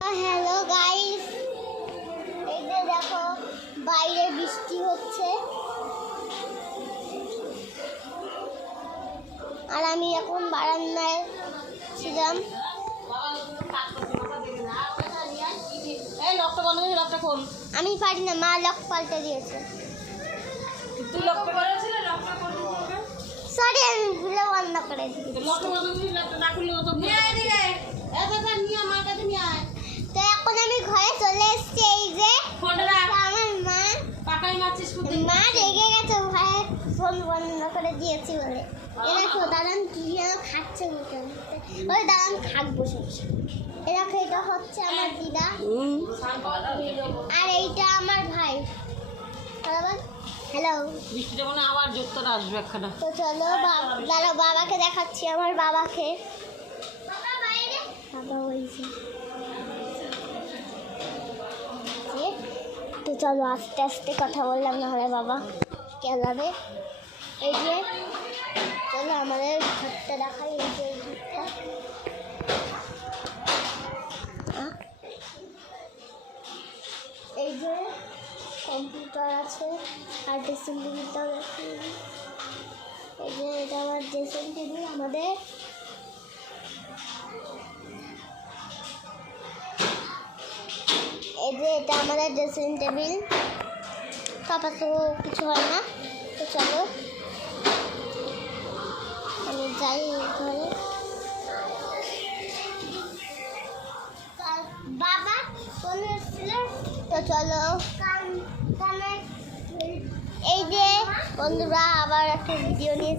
Hello guys, এই যে দেখো বাইরে বৃষ্টি হচ্ছে আর আমি এখন বারান্দায় ছিলাম। আমি পারি না, মা লক পাল্টে দিয়েছে। সরি, আমি ভুলে বন্ধ করে দিয়েছি। তো এখন আমি ঘরে চলে এসেছি। এই যে আমার মা রেগে গেছে, ভয়ে ফোন বন্ধ করে দিয়েছি বলে। এ দেখো দাঁড়ান কি যেন খাচ্ছে মুখে মুখে। ওই দাঁড়ান খাক বসে বসে। এ দেখো এটা হচ্ছে আমার দিদা আর এইটা আমার ভাই। হ্যালো, বৃষ্টিটা মনে আবার জোরটা আসবে একখানা। তো চলো দাঁড়াও, বাবাকে দেখাচ্ছি আমার বাবাকে। বাবা বলছে তো চলো আস্তে আস্তে কথা বললাম, নাহলে বাবা কেলাবে। এই যে চলো আমাদের ঘরটা দেখাই। এই যে ঘরটা, এই যে কম্পিউটার আছে আর ড্রেসিং টেবিলটাও আছে। এই যে এটা আমার ড্রেসিং টেবিল। আমাদের এই যে এটা আমাদের ড্রেসিং টেবিল। পাপা তো কিছু হয় না। তো চলো আমি যাই ঘরে। বাবা ফোন এসেছিল, তো চলো। এই যে বন্ধুরা আবার একটা ভিডিও নিয়ে